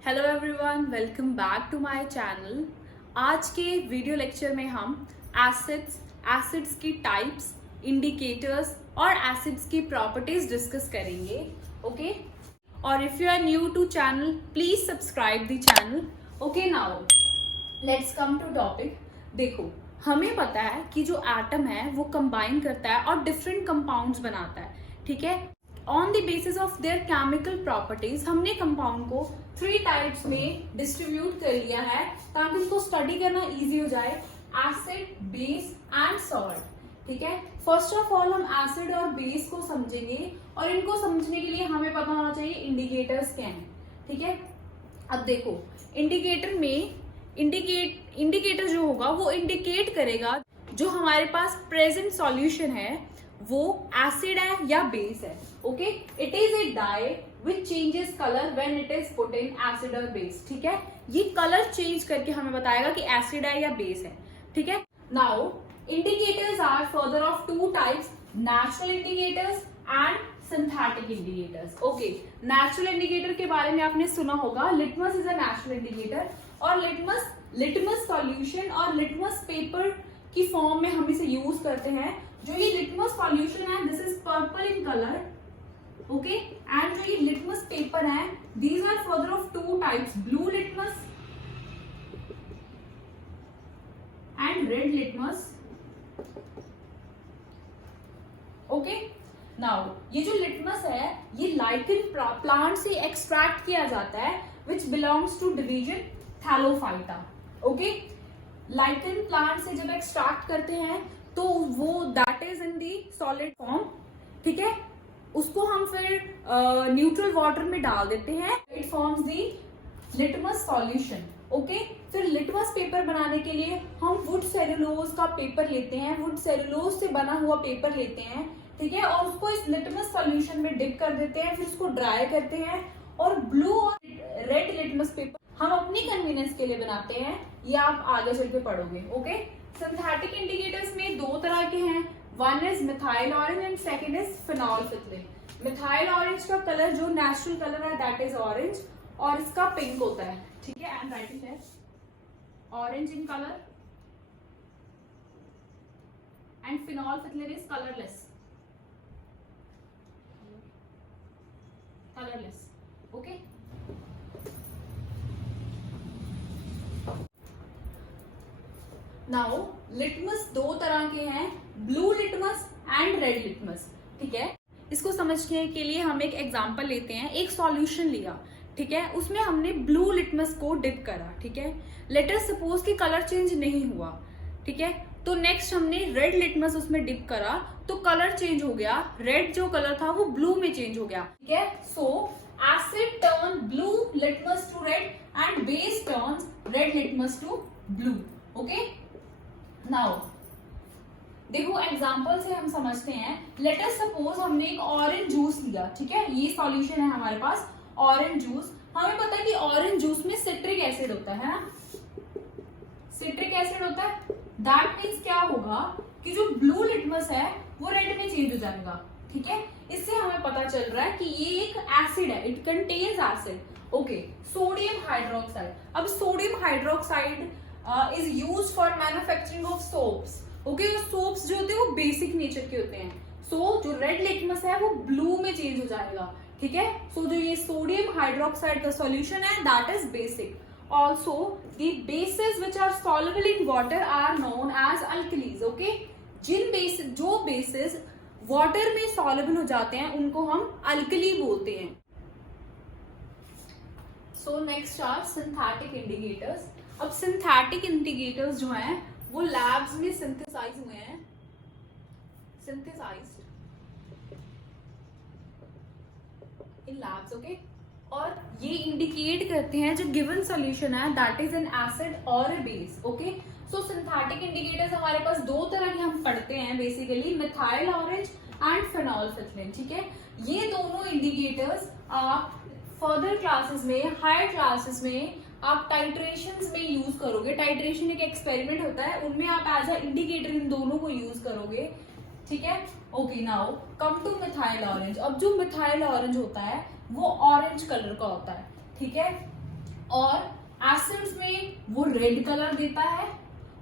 Hello everyone, welcome back to my channel. आज के video lecture में हम एसिड्स की टाइप्स, इंडिकेटर्स और एसिड्स की प्रॉपर्टीज डिस्कस करेंगे। ओके, और if you are new to channel please subscribe the channel. Okay, now let's come to topic. देखो, हमें पता है कि जो एटम है वो कंबाइन करता है और डिफरेंट कंपाउंड्स बनाता है। ठीक है, on the basis of there chemical properties हमने कंपाउंड को 3 टाइप्स में डिस्ट्रीब्यूट कर लिया है ताकि उनको स्टडी करना इजी हो जाए। Acid, base and salt. ठीक है, फर्स्ट ऑफ ऑल हम एसिड और बेस को समझेंगे और इनको समझने के लिए हमें पता होना चाहिए इंडिकेटर्स क्या हैं। ठीक है, अब देखो, इंडिकेटर जो होगा वो इंडिकेट करेगा जो हमारे पास प्रेजेंट सॉल्यूशन है वो एसिड है या बेस है। Okay, it is a dye which changes colour when it is put in acid और बेस। ठीक है, ये कलर चेंज करके हमें बताएगा कि एसिड है या बेस है। ठीक है, now indicators are further of 2 types, natural indicators and synthetic indicators. Okay, natural indicator के बारे में आपने सुना होगा, litmus is a natural indicator और लिटमस सॉल्यूशन और लिटमस पेपर की फॉर्म में हम इसे यूज करते हैं। जो ये लिटमस सॉल्यूशन है this is purple in colour. Okay, and जो ये लिटमस पेपर है these are further of 2 types, blue litmus and red litmus. Okay, now ये जो लिटमस है ये लाइकन प्लांट से एक्सट्रैक्ट किया जाता है which belongs to division thallophyta. Okay, lichen plant से जब एक्सट्रैक्ट करते हैं तो वो that is in the solid form. ठीक है, उसको हम फिर न्यूट्रल वाटर में डाल देते हैं, it forms the litmus solution. Okay, फिर लिटमस पेपर बनाने के लिए हम वुड सेलुलोज का पेपर लेते हैं, वुड सेलुलोज से बना हुआ पेपर लेते हैं। ठीक है, और उसको इस लिटमस सॉल्यूशन में डिप कर देते हैं, फिर उसको ड्राई करते हैं और ब्लू और रेड लिटमस पेपर हम अपनी कन्वीनियंस के लिए बनाते हैं। ये आप आगे चल के पढ़ोगे। ओके, सिंथेटिक इंडिकेटर्स में 2 तरह के हैं, one is methyl orange and second is phenolphthalein. Methyl orange का कलर जो नेचुरल कलर है दैट इज ऑरेंज और इसका पिंक होता है। ठीक है, आई एम राइटिंग है orange in colour and phenolphthalein is colourless. Okay, now litmus 2 तरह के हैं, blue litmus and red litmus. ठीक है, इसको समझने के लिए हम एक एग्जांपल लेते हैं। एक सॉल्यूशन लिया, ठीक है, उसमें हमने ब्लू लिटमस को डिप करा। ठीक है, लेट अस सपोज कि कलर चेंज नहीं हुआ। ठीक है, तो नेक्स्ट हमने रेड लिटमस उसमें डिप करा तो कलर चेंज हो गया, रेड जो कलर था वो ब्लू में चेंज हो गया। ठीक है, so acid turn blue litmus to red and base turns red litmus to blue. Okay, now देखो एग्जांपल से हम समझते हैं। लेट अस सपोज हमने एक ऑरेंज जूस लिया। ठीक है, ये सॉल्यूशन है हमारे पास ऑरेंज जूस। हमें पता है कि ऑरेंज जूस में सिट्रिक एसिड होता है ना, सिट्रिक एसिड होता है। दैट मीन्स क्या होगा कि जो ब्लू लिटमस है वो रेड में चेंज हो जाएगा। ठीक है, इससे हमें पता चल रहा है कि ये एक एसिड है, it contains acid. Okay, sodium hydroxide. अब sodium hydroxide is use for manufacturing of soaps. Okay, soaps जो होते हैं वो बेसिक नेचर के होते हैं। सो जो रेड लिटमस है वो ब्लू में चेंज हो जाएगा। ठीक है, सो जो ये सोडियम हाइड्रोक्साइड का सॉल्यूशन है that is basic. Also the bases which are soluble in water are known as alkalis. Okay, जो बेसिस वाटर में सॉल्युबल हो जाते हैं उनको हम अल्कली बोलते हैं। So next are synthetic indicators. अब सिंथेटिक इंडिकेटर्स जो हैं वो लैब्स में सिंथेसाइज हुए हैं, सिंथेसाइज्ड इन लैब्स। ओके, और ये इंडिकेट करते हैं जो गिवन सॉल्यूशन है दैट इज एन एसिड और ए बेस। ओके, सो सिंथेटिक इंडिकेटर्स हमारे पास 2 तरह के हम पढ़ते हैं बेसिकली, मिथाइल ऑरेंज एंड फिनोल्फिथिलीन। ठीक है, ये दोनों इंडिकेटर्स आप फर्दर क्लासेस में, हायर क्लासेस में आप टाइट्रेशंस में यूज करोगे। टाइट्रेशन एक एक्सपेरिमेंट होता है, उनमें आप एज अ इंडिकेटर इन दोनों को यूज करोगे। ठीक है, okay, now come two methyl orange. अब जो मिथाइल ऑरेंज होता है वो ऑरेंज कलर का होता है। ठीक है, और एसिड्स में वो रेड कलर देता है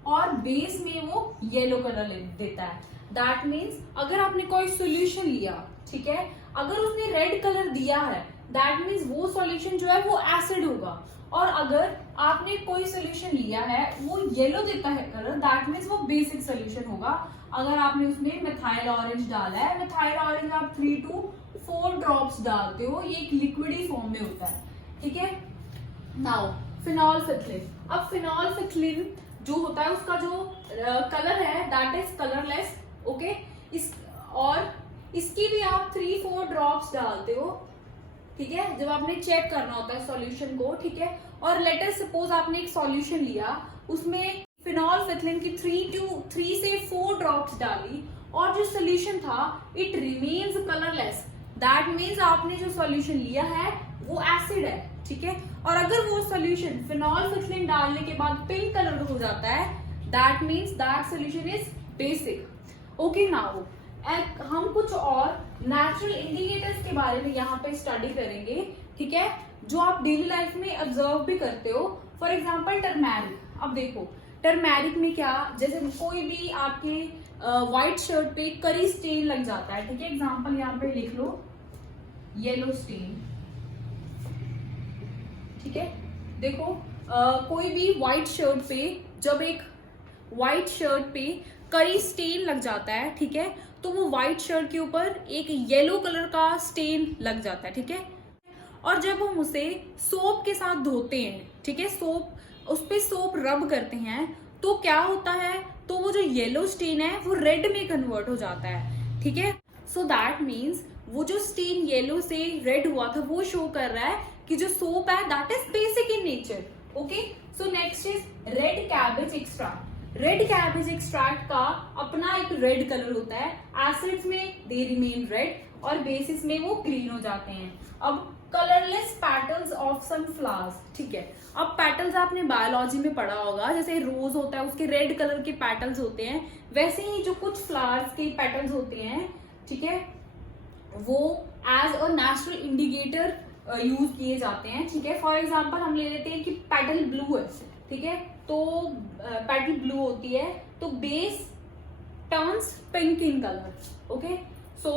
और बेस में वो येलो कलर देता है। दैट मीन्स अगर आपने कोई सॉल्यूशन लिया, ठीक है, अगर उसने रेड कलर दिया है दैट मीन्स वो सॉल्यूशन जो है वो एसिड होगा, और अगर आपने कोई सॉल्यूशन लिया है वो येलो देता है कलर दैट मीन्स वो बेसिक सॉल्यूशन होगा। अगर आपने उसमें मिथाइल ऑरेंज डाला है, मिथाइल ऑरेंज आप 3 to 4 ड्रॉप्स डालते हो, ये एक लिक्विडी फॉर्म में होता है, ठीक है। नाउ फिनोल्फिथिलीन, अब फिनोल्फिथिलीन जो होता है उसका जो कलर है दैट इज कलरलेस, ओके। और इसकी भी आप 3-4 ड्रॉप्स डालते हो, ठीक है, जब आपने चेक करना होता है सॉल्यूशन को, ठीक है। और लेट अस सपोज आपने एक सॉल्यूशन लिया, उसमें फिनोल्फिथिलीन की 3 से 4 ड्रॉप्स डाली और जो सॉल्यूशन था it remains colourless, that means आपने जो सॉल्यूशन लिया है वो एसिड है, ठीक है। और अगर वो सॉल्यूशन फिनोल्फिथिलीन डालने के बाद पिंक कलर हो जाता है that means that solution is basic, okay. Now हम कुछ और नेचुरल इंडिकेटर्स के बारे में यहाँ पे स्टडी करेंगे, ठीक है, जो आप डेली लाइफ में ऑब्जर्व भी करते हो। फॉर एग्जाम्पल टर्मेरिक, अब देखो टर्मेरिक में क्या, जैसे कोई भी आपके व्हाइट शर्ट पे करी स्टेन लग जाता है, ठीक है, एग्जाम्पल यहाँ पे लिख लो येलो स्टेन, ठीक है। देखो कोई भी व्हाइट शर्ट पे जब एक व्हाइट शर्ट पे करी स्टेन लग जाता है, ठीक है, तो वो व्हाइट शर्ट के ऊपर एक येलो कलर का स्टेन लग जाता है, ठीक है। और जब हम उसे सोप के साथ धोते हैं, ठीक है, उस पे सोप रब करते हैं तो क्या होता है, तो वो जो येलो स्टेन है वो रेड में कन्वर्ट हो जाता है, ठीक है। सो दैट मीन्स वो जो स्टेन येलो से रेड हुआ था वो शो कर रहा है कि जो सोप है that is basic in nature, okay. So next is red cabbage extract. Red cabbage extract का अपना एक रेड कलर होता है, एसिड्स में दे रिमेन रेड और बेसिस में वो ग्रीन हो जाते हैं। अब colourless petals of some flowers, ठीक है। अब पेटल्स आपने बायोलॉजी में पढ़ा होगा, जैसे रोज होता है उसके रेड कलर के पेटल्स होते हैं, वैसे ही जो कुछ फ्लावर्स के पेटल्स होते हैं, ठीक है, वो as a natural indicator use किए जाते हैं, ठीक है। फॉर एग्जाम्पल हम ले लेते हैं कि पेटल ब्लू है, ठीक है, तो पेटल ब्लू होती है तो base turns pink in colour, okay. So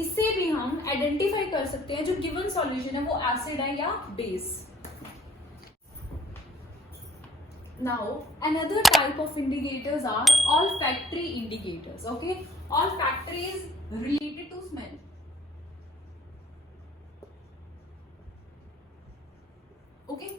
इससे भी हम आइडेंटिफाई कर सकते हैं जो गिवन सॉल्यूशन है वो एसिड है या base. Now another type of indicators are olfactory indicators, okay. Olfactory is related to smell, okay.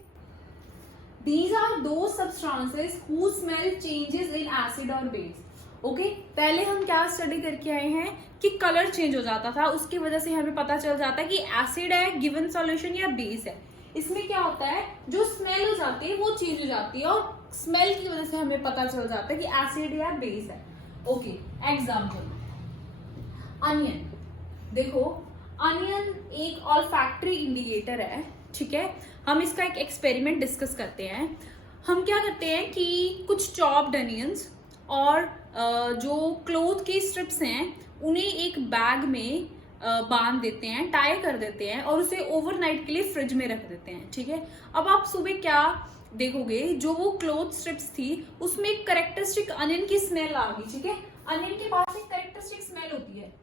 These are those substances whose smell changes in acid or base, okay. पहले हम क्या study करके आए हैं कि कलर चेंज हो जाता था, उसकी वजह से हमें पता चल जाता है कि एसिड है गिवन सॉल्यूशन या बेस है। इसमें क्या होता है, जो स्मेल हो जाती है वो चेंज हो जाती है और स्मेल की वजह से हमें पता चल जाता है कि एसिड या बेस है, ओके। एग्जाम्पल अनियन, देखो अनियन एक ऑल्फैक्टरी इंडिकेटर है, ठीक है। हम इसका एक एक्सपेरिमेंट डिस्कस करते हैं। हम क्या करते हैं कि कुछ चॉप्ड अनियंस और जो क्लोथ के स्ट्रिप्स हैं उन्हें एक बैग में बांध देते हैं, टाई कर देते हैं और उसे ओवरनाइट के लिए फ्रिज में रख देते हैं, ठीक है। अब आप सुबह क्या देखोगे, जो वो क्लोथ स्ट्रिप्स थी उसमें एक कैरेक्टरिस्टिक अनियन की स्मेल आ गई, ठीक है। अनियन के पास एक कैरेक्टरिस्टिक स्मेल होती है,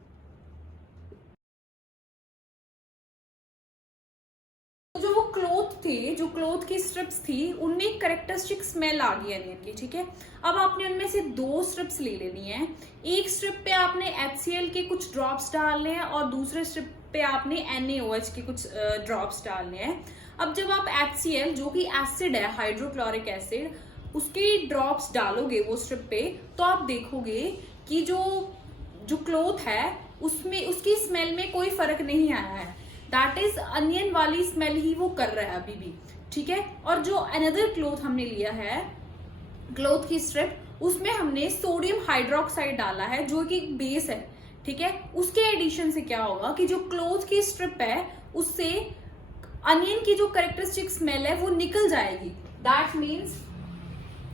जो वो क्लोथ थे, जो क्लोथ की स्ट्रिप्स थी उनमें एक कैरेक्टरिस्टिक स्मेल आ गई अनियन की, ठीक है। अब आपने उनमें से 2 स्ट्रिप्स ले लेनी है। एक स्ट्रिप पे आपने HCl के कुछ ड्रॉप्स डालने हैं और दूसरे स्ट्रिप पे आपने NaOH के कुछ ड्रॉप्स डालने हैं। अब जब आप HCl जो कि एसिड है, हाइड्रोक्लोरिक एसिड, उसके ड्रॉप्स डालोगे वो स्ट्रिप पे तो आप देखोगे कि जो क्लोथ है उसमें उसकी स्मेल में कोई फर्क नहीं आया है, दैट इज अनियन वाली स्मेल ही वो कर रहा है अभी भी, ठीक है। और जो अनदर क्लोथ हमने लिया है, क्लोथ की स्ट्रिप, उसमें हमने सोडियम हाइड्रोक्साइड डाला है जो कि बेस है, ठीक है। उसके एडिशन से क्या होगा कि जो क्लोथ की स्ट्रिप है उससे अनियन की जो कैरेक्टरिस्टिक स्मेल है वो निकल जाएगी। दैट मीन्स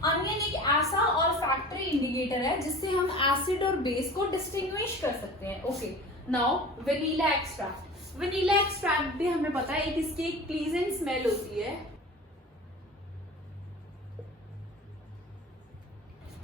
अनियन एक ऐसा ऑल्फैक्टरी इंडिकेटर है जिससे हम एसिड और बेस को डिस्टिंग्विश कर सकते हैं, okay. Now vanilla extract, vanilla extract भी हमें पता है एक इसकी एक प्लीजेंट स्मेल होती है,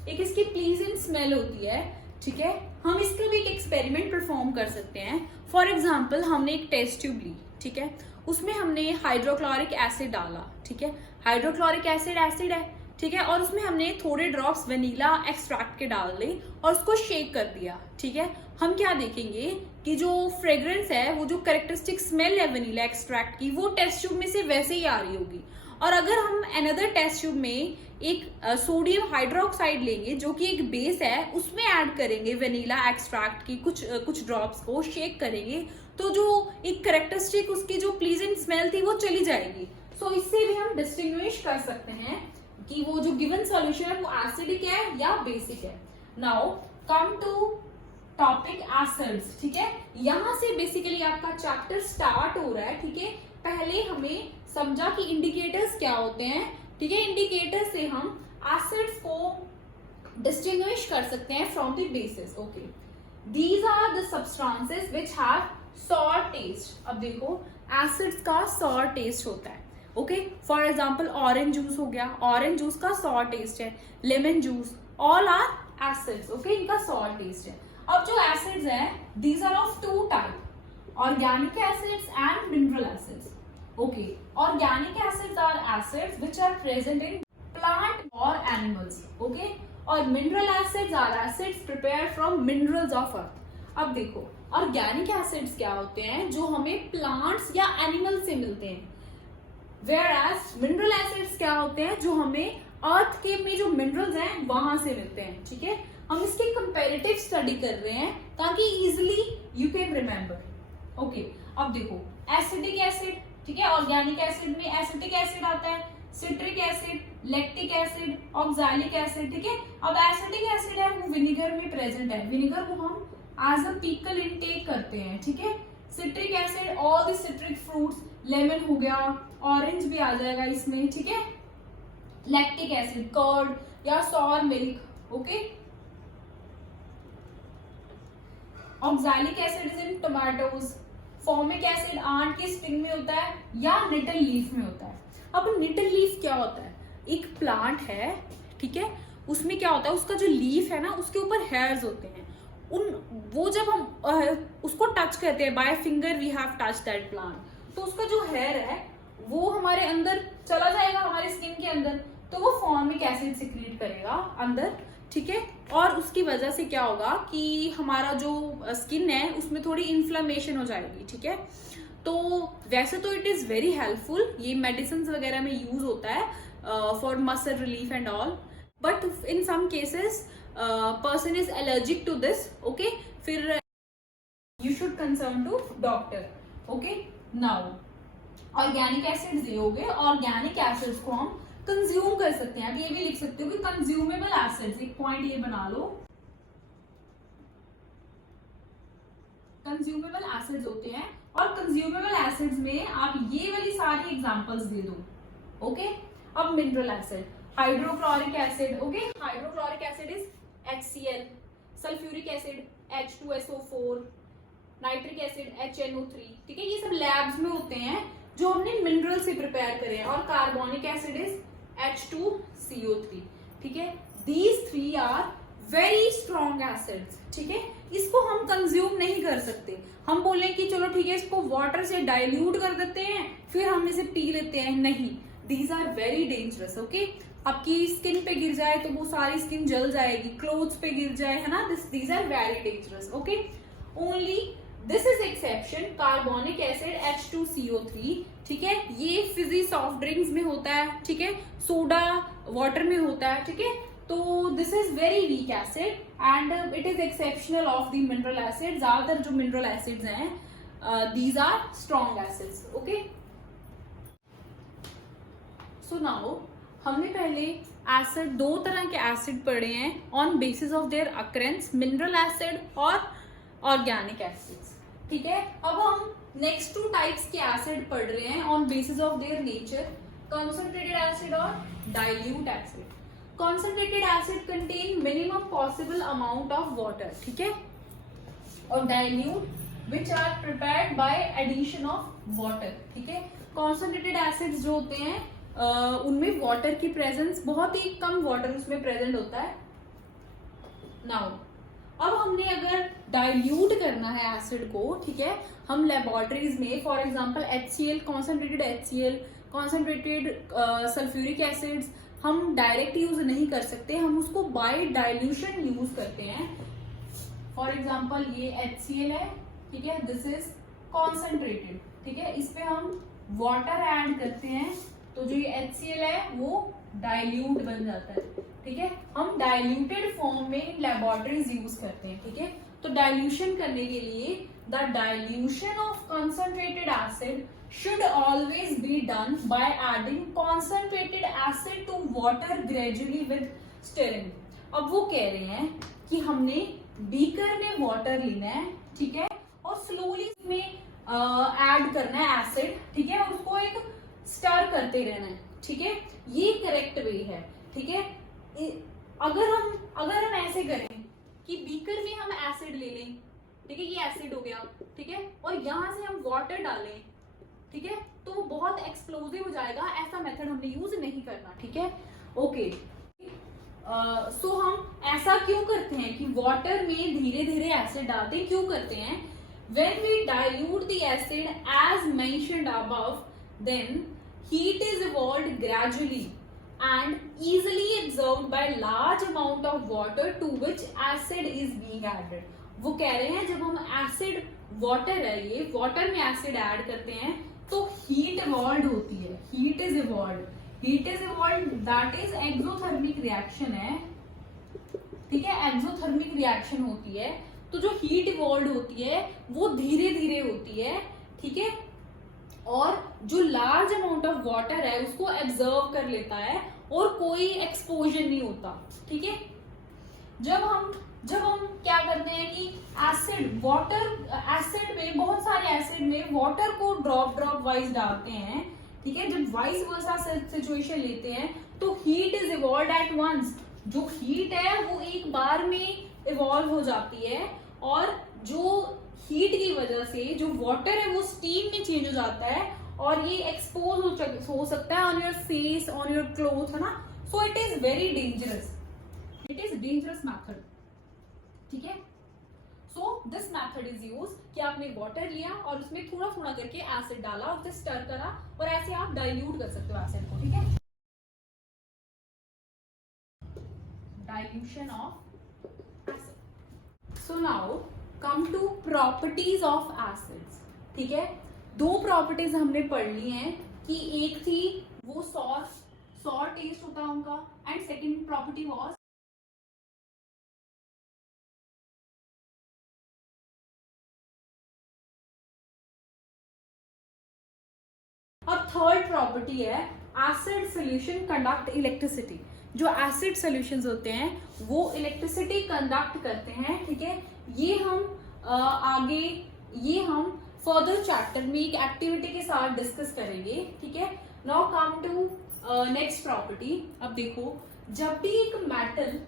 एक इसकी प्लीजेंट स्मेल होती है, ठीक है। हम इसका भी एक एक्सपेरिमेंट परफॉर्म कर सकते हैं। फॉर एग्जाम्पल हमने एक टेस्ट ट्यूब ली, ठीक है, उसमें हमने हाइड्रोक्लोरिक एसिड डाला, ठीक है, हाइड्रोक्लोरिक एसिड एसिड है, ठीक है, और उसमें हमने थोड़े ड्रॉप्स वनीला एक्सट्रैक्ट के डाल दी और उसको शेक कर दिया, ठीक है। हम क्या देखेंगे कि जो फ्रेग्रेंस है, वो जो कैरेक्टरिस्टिक स्मेल है वनीला एक्सट्रैक्ट की, वो टेस्ट ट्यूब में से वैसे ही आ रही होगी। और अगर हम अनदर टेस्ट ट्यूब में एक सोडियम हाइड्रोक्साइड लेंगे जो कि एक बेस है, उसमें ऐड करेंगे वनीला एक्सट्रैक्ट की कुछ ड्रॉप्स को, शेक करेंगे, तो जो एक कैरेक्टरिस्टिक उसकी जो प्लीजेंट स्मेल थी वो चली जाएगी। सो इससे भी हम डिस्टिंग्विश कर सकते हैं कि वो जो गिवन सॉल्यूशन है वो एसिडिक है या बेसिक है। Now come to topic acids, ठीक है। यहां से बेसिकली आपका चैप्टर स्टार्ट हो रहा है, ठीक है। पहले हमें समझा कि इंडिकेटर्स क्या होते हैं, ठीक है। इंडिकेटर से हम एसिड्स को डिस्टिंग्विश कर सकते हैं from the bases. Okay, these are the substances which have sour taste. अब देखो एसिड्स का सॉर टेस्ट होता है, okay. For example orange juice हो गया, ऑरेंज जूस का सॉर टेस्ट है, lemon juice, all are acids, okay, इनका सॉर टेस्ट है। अब जो एसिड्स हैं, these are of two type, organic acids and mineral acids. Okay, organic acids are acids which are present in plant or animals. Okay, और mineral acids are acids prepared from minerals of earth. अब देखो organic acids क्या होते हैं, जो हमें plants या animals से मिलते हैं, whereas mineral acids क्या होते हैं, जो हमें अर्थ के में जो मिनरल्स हैं वहां से मिलते हैं, ठीक है। हम इसकी कंपैरेटिव स्टडी कर रहे हैं ताकि easily you can remember. Okay, अब देखो एसिडिक एसिड, ठीक है, ऑर्गेनिक एसिड में एसिटिक एसिड आता है, citric acid, lactic acid, oxalic acid, ठीक है। अब एसिटिक एसिड है वो विनेगर में प्रेजेंट है, विनेगर को हम एज अ पिकल इनटेक करते हैं, ठीक है। Citric acid all the citric fruits, lemon हो गया, ऑरेंज भी आ जाएगा इसमें, ठीक है। लैक्टिक एसिड कर्ड या sour milk, okay. Oxalic acid is in tomatoes, formic acid ant की स्टिंग में होता है या निटल लीफ में होता है। अब निटल लीफ क्या होता है, एक प्लांट है, ठीक है, उसमें क्या होता है, उसका जो लीफ है ना, उसके ऊपर हेयर्स होते हैं, वो जब हम उसको टच करते हैं, by finger we have touch that plant, तो उसका जो हेयर है वो हमारे अंदर चला जाएगा, हमारे स्किन के अंदर, तो वो फॉर्मिक एसिड सिक्रीट करेगा अंदर, ठीक है। और उसकी वजह से क्या होगा कि हमारा जो स्किन है उसमें थोड़ी इन्फ्लेमेशन हो जाएगी, ठीक है। तो वैसे तो इट इज वेरी हेल्पफुल, ये मेडिसिन वगैरह में यूज होता है for muscle relief and all, but in some cases person is allergic to this, okay, फिर you should concern to doctor. Okay, now organic acids ये हो गए, ऑर्गेनिक एसिड्स को हम कंज्यूम कर सकते हैं। अब ये भी लिख सकते हो कि कंज्यूमेबल एसिड्स, एक पॉइंट ये बना लो, कंज्यूमेबल एसिड्स होते हैं, और कंज्यूमेबल एसिड्स में आप ये वाली सारी एग्जांपल्स दे दो, ओके। अब mineral acid, hydrochloric acid, okay, hydrochloric acid is HCl, sulphuric acid H2SO4, nitric acid HNO3, ठीक है, ये सब लैब्स में होते हैं जो हमने मिनरल से प्रिपेयर करे हैं। और कार्बोनिक एसिड इज H2CO3, ठीक है। These three are very strong acids, ठीक है। इसको हम कंज्यूम नहीं कर सकते, हम बोले कि चलो ठीक है इसको वाटर से डाइल्यूट कर देते हैं फिर हम इसे पी लेते हैं, नहीं, these are very dangerous, okay. आपकी स्किन पे गिर जाए तो वो सारी स्किन जल जाएगी, क्लोथ्स पे गिर जाए, है ना, these are very dangerous, okay. Only this is exception, carbonic acid H2CO3, ठीक है, ये फिजी सॉफ्ट ड्रिंक्स में होता है, ठीक है, सोडा वाटर में होता है, ठीक है। तो this is very weak acid and it is exceptional of the mineral acid. ज्यादातर जो मिनरल एसिड्स हैं these are strong acids, okay. So now हमने पहले एसिड, दो तरह के एसिड पढ़े हैं on basis of their occurrence, mineral acid और ऑर्गेनिक एसिड्स, ठीक है। अब हम नेक्स्ट टू टाइप्स के एसिड पढ़ रहे हैं on basis of their nature, concentrated acid और dilute acid. Concentrated acid contain minimum possible amount of water, ठीक है, और dilute which are prepared by addition of water, ठीक है। कंसंट्रेटेड एसिड्स जो होते हैं उनमें वाटर की प्रेजेंस, बहुत ही कम वाटर उसमें प्रेजेंट होता है, नाउ अब हमने अगर डाइल्यूट करना है एसिड को, ठीक है, हम लेबोरेटरीज में for example HCl, concentrated HCl, concentrated sulphuric acids हम डायरेक्ट यूज नहीं कर सकते, हम उसको बाय डाइल्यूशन यूज करते हैं। फॉर एग्जांपल ये HCl है, ठीक है, दिस इज कॉन्सेंट्रेटेड, ठीक है, इस पे हम वाटर ऐड करते हैं तो जो ये HCl है वो डाइल्यूट बन जाता है, ठीक है। हम डाइल्यूटेड फॉर्म में लेबोरेटरीज यूज करते हैं, ठीक है। तो डाइल्यूशन करने के लिए the dilution of concentrated acid should always be done by adding concentrated acid to water gradually with stirring। अब वो कह रहे हैं कि हमने बीकर में वाटर लेना है, ठीक है, और स्लोली इसमें ऐड करना है एसिड, ठीक है, और उसको एक स्टर करते रहना है, ठीक है, ये करेक्ट वे है, ठीक है। अगर हम ऐसे करें कि बीकर में हम एसिड ले लें, ठीक है, ये एसिड हो गया, ठीक है, और यहां से हम वाटर डालें, ठीक है, तो वो बहुत एक्सप्लोसिव हो जाएगा, ऐसा मेथड हमने यूज नहीं करना, ठीक है। ओके, सो हम ऐसा क्यों करते हैं कि वाटर में धीरे धीरे एसिड डालते हैं, क्यों करते हैं? When we dilute the acid as mentioned above, then heat is evolved gradually and easily absorbed by large amount of water to which acid is being added। वो कह रहे हैं जब हम एसिड, वाटर है ये, वाटर में एसिड ऐड करते हैं तो हीट इवॉल्व होती है, heat is evolve that is exothermic reaction है, ठीक है, एक्सोथर्मिक रिएक्शन होती है। तो जो हीट इवॉल्व होती है वो धीरे धीरे होती है, ठीक है, और जो लार्ज अमाउंट ऑफ वाटर है उसको एब्जर्व कर लेता है और कोई एक्सपोजर नहीं होता, ठीक है। जब हम क्या करते हैं कि एसिड में, बहुत सारे एसिड में वाटर को ड्रॉप वाइज डालते हैं, ठीक है, जब वाइस वर्सा सिचुएशन लेते हैं तो heat is evolve at once, जो हीट है वो एक बार में इवॉल्व हो जाती है, और जो हीट की वजह से जो वाटर है वो स्टीम में चेंज हो जाता है और ये एक्सपोज हो सकता है on your face, on your cloth, है ना। So it is very dangerous, it is dangerous method, ठीक है। So this method is use कि आपने वाटर लिया और उसमें थोड़ा थोड़ा करके एसिड डाला, उसे स्टर करा, और ऐसे आप डाइल्यूट कर सकते हो एसिड को, ठीक है। Dilution of acid. So now come to properties of acids, ठीक है। दो प्रॉपर्टीज हमने पढ़ ली हैं कि एक थी वो सॉर टेस्ट होता है उनका, एंड सेकंड प्रॉपर्टी वाज अब थर्ड प्रॉपर्टी है एसिड सोल्यूशन कंडक्ट इलेक्ट्रिसिटी। जो एसिड सोल्यूशंस होते हैं वो इलेक्ट्रिसिटी कंडक्ट करते हैं, ठीक है। ये हम फर्दर चैप्टर में एक एक्टिविटी के साथ डिस्कस करेंगे, ठीक है। Now come to next property. अब देखो, जब भी एक मेटल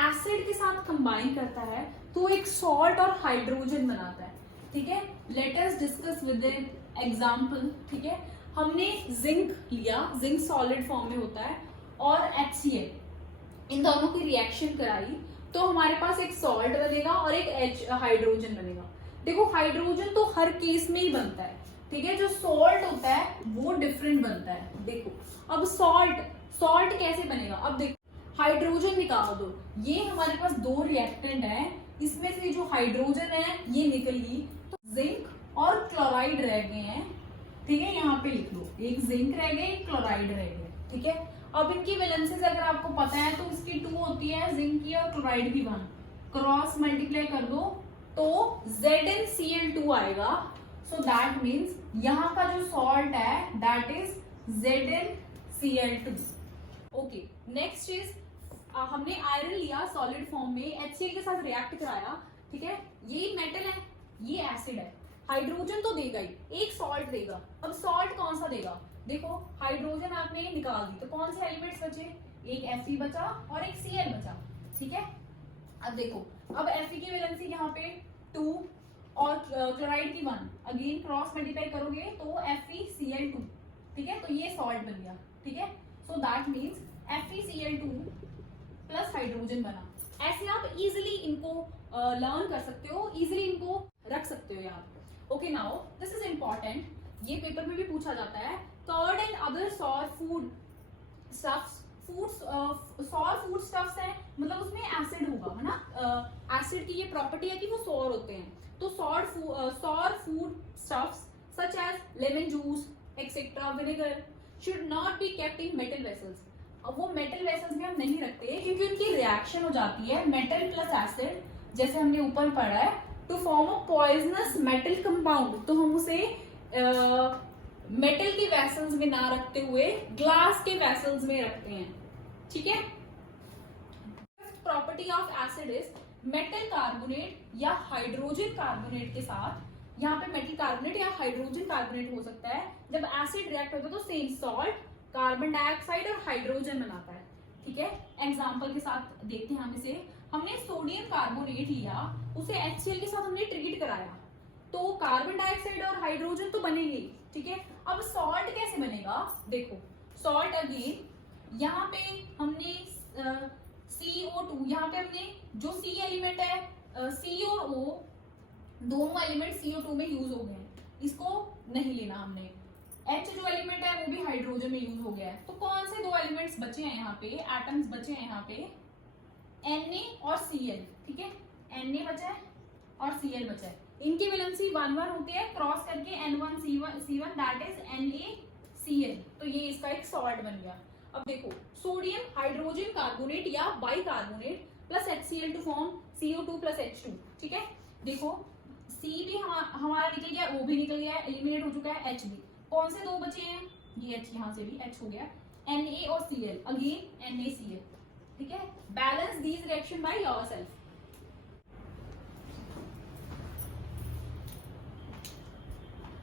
एसिड के साथ कंबाइन करता है तो एक सॉल्ट और हाइड्रोजन बनाता है, ठीक है। Let us discuss with an example, ठीक है। हमने जिंक लिया, जिंक सॉलिड फॉर्म में होता है, और HCl, इन दोनों की रिएक्शन कराई तो हमारे पास एक सॉल्ट बनेगा और एक हाइड्रोजन बनेगा। देखो, हाइड्रोजन तो हर केस में ही बनता है, ठीक है, जो सॉल्ट होता है वो डिफरेंट बनता है। देखो, अब सॉल्ट कैसे बनेगा? अब देखो, हाइड्रोजन निकाल दो, ये हमारे पास दो रिएक्टेंट है, इसमें से जो हाइड्रोजन है ये निकल गई, तो जिंक और क्लोराइड रह गए हैं, ठीक है। यहाँ पे लिख लो, एक जिंक रह गए, एक क्लोराइड रह गए, ठीक है। अब इनकी वैलेंसीज अगर आपको पता है तो इसकी 2 होती है, जिंक की, और क्लोराइड की 1, क्रॉस मल्टीप्लाई कर दो तो ZnCl2 आएगा। सो दैट मीन्स यहाँ का जो सॉल्ट है that is ZnCl2। Okay, next is हमने आयरन लिया सॉलिड फॉर्म में, HCl के साथ रिएक्ट कराया, ठीक है। ये मेटल है, ये एसिड है, हाइड्रोजन तो देगा ही, एक सॉल्ट देगा। अब सॉल्ट कौन सा देगा? देखो, हाइड्रोजन आपने निकाल दी तो कौन से एलिमेंट्स बचे? एक Fe बचा और एक Cl बचा, ठीक है। अब देखो, अब Fe की वैलेंसी यहाँ पे 2 और क्लोराइड की 1, अगेन क्रॉस मल्टीप्लाई करोगे तो FeCl2, ठीक है, तो ये सॉल्ट बन गया, ठीक है। So that means FeCl2 plus hydrogen बना, ऐसे आप इजिली इनको लर्न कर सकते हो, इजिली इनको रख सकते हो यहाँ पे। Okay, now this is important, ये पेपर में भी पूछा जाता है। Curd and other sour food stuffs, sour food stuffs है, मतलब उसमें एसिड होगा, है ना। एसिड की ये प्रॉपर्टी है कि वो सॉर होते हैं। तो sour food stuffs such as lemon juice etcetera, vinegar should not be kept in metal vessels. अब वो मेटल वेसल्स में हम नहीं रखते क्योंकि उनकी रिएक्शन हो जाती है मेटल प्लस एसिड, जैसे हमने ऊपर पढ़ा है, to form a poisonous metal compound. तो हम उसे मेटल के वेसल्स में ना रखते हुए ग्लास के वेसल्स में रखते हैं, ठीक है। Property of acid is metal carbonate या हाइड्रोजन कार्बोनेट के साथ, यहाँ पे मेटल कार्बोनेट या हाइड्रोजन कार्बोनेट हो सकता है। जब एसिड रिएक्ट होता है तो सेम सॉल्ट, कार्बन डाइऑक्साइड और हाइड्रोजन बनाता है, ठीक है। एग्जांपल के साथ देखते हैं हम इसे। हमने सोडियम कार्बोनेट लिया, उसे HCl के साथ हमने ट्रीट कराया, तो कार्बन डाइऑक्साइड और हाइड्रोजन तो बनेंगे, ठीक है। अब सॉल्ट कैसे बनेगा, देखो सॉल्ट अगेन यहाँ पे हमने CO2, यहाँ पे हमने जो C एलिमेंट है, C और O दोनों एलिमेंट CO2 में यूज हो गए हैं, इसको नहीं लेना हमने। H जो एलिमेंट है वो भी हाइड्रोजन में यूज हो गया है। तो कौन से दो एलिमेंट्स बचे हैं यहाँ पे, एटम्स बचे हैं यहाँ पे, Na और Cl, ठीक है। Na बचा है और Cl बचा है, इनकी वैलेंसी 1-1 होती है, क्रॉस करके N1C1 दैट इज NaCl। तो ये इसका एक सॉल्ट बन गया। अब देखो सोडियम हाइड्रोजन कार्बोनेट या bicarbonate plus HCl to form CO2 plus H2, ठीक है। देखो C भी हमारा निकल गया, O भी निकल गया है, एलिमिनेट हो चुका है, H भी। कौन से दो बचे हैं, ये H, यहाँ से भी H हो गया, Na और Cl, अगेन NaCl, ठीक है। Balance these reaction by yourself.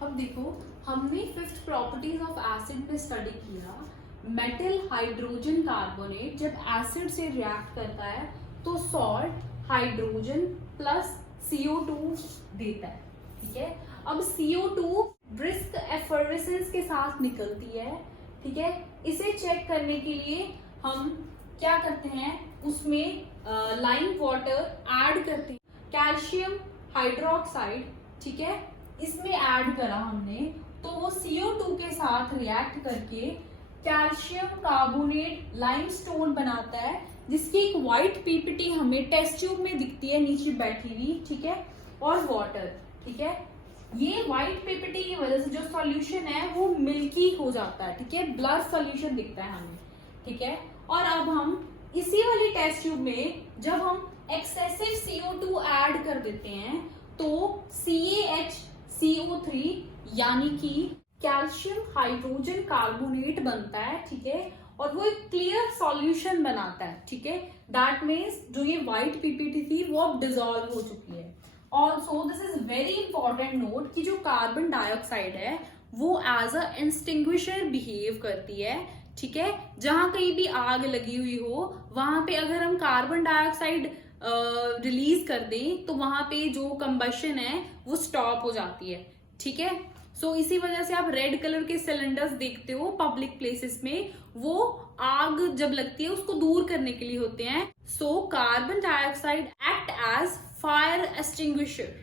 अब देखो हमने फिफ्थ प्रॉपर्टीज ऑफ एसिड में स्टडी किया। मेटल हाइड्रोजन कार्बोनेट जब एसिड से रिएक्ट करता है तो सॉल्ट हाइड्रोजन प्लस CO2 देता है, ठीक है। अब CO2 ब्रिस्क एफर्वेसेंस के साथ निकलती है, ठीक है। इसे चेक करने के लिए हम क्या करते हैं, उसमें लाइम वाटर ऐड करते हैं, कैल्शियम हाइड्रोक्साइड, ठीक है, इसमें ऐड करा हमने, तो वो CO2 के साथ रिएक्ट करके कैल्शियम कार्बोनेट लाइमस्टोन बनाता है, जिसकी एक व्हाइट पीपीटी हमें टेस्ट ट्यूब में दिखती है नीचे बैठी हुई, ठीक है, और वाटर, ठीक है। ये व्हाइट पीपीटी की वजह से जो सॉल्यूशन है वो मिल्की हो जाता है, ठीक है, ब्लड सॉल्यूशन दिखता है हमें, ठीक है। और अब हम इसी वाली टेस्ट ट्यूब में जब हम एक्सेसिव CO2 ऐड कर देते हैं तो CaHCO3 यानी कि कैल्शियम हाइड्रोजन कार्बोनेट बनता है, ठीक है, और वो एक क्लियर सॉल्यूशन बनाता है, ठीक है। दैट मीन्स जो ये व्हाइट पीपीटी थी वो अब डिसॉल्व हो चुकी है। Also this is very important note कि जो कार्बन डाइऑक्साइड है वो एज अ एक्सटिंग्विशर बिहेव करती है, ठीक है। जहां कहीं भी आग लगी हुई हो वहां पे अगर हम कार्बन डाइऑक्साइड रिलीज कर दें तो वहां पे जो कंबशन है वो स्टॉप हो जाती है, ठीक है। सो इसी वजह से आप रेड कलर के सिलेंडर्स देखते हो पब्लिक प्लेसेस में, वो आग जब लगती है उसको दूर करने के लिए होते हैं। So carbon dioxide act as fire extinguisher.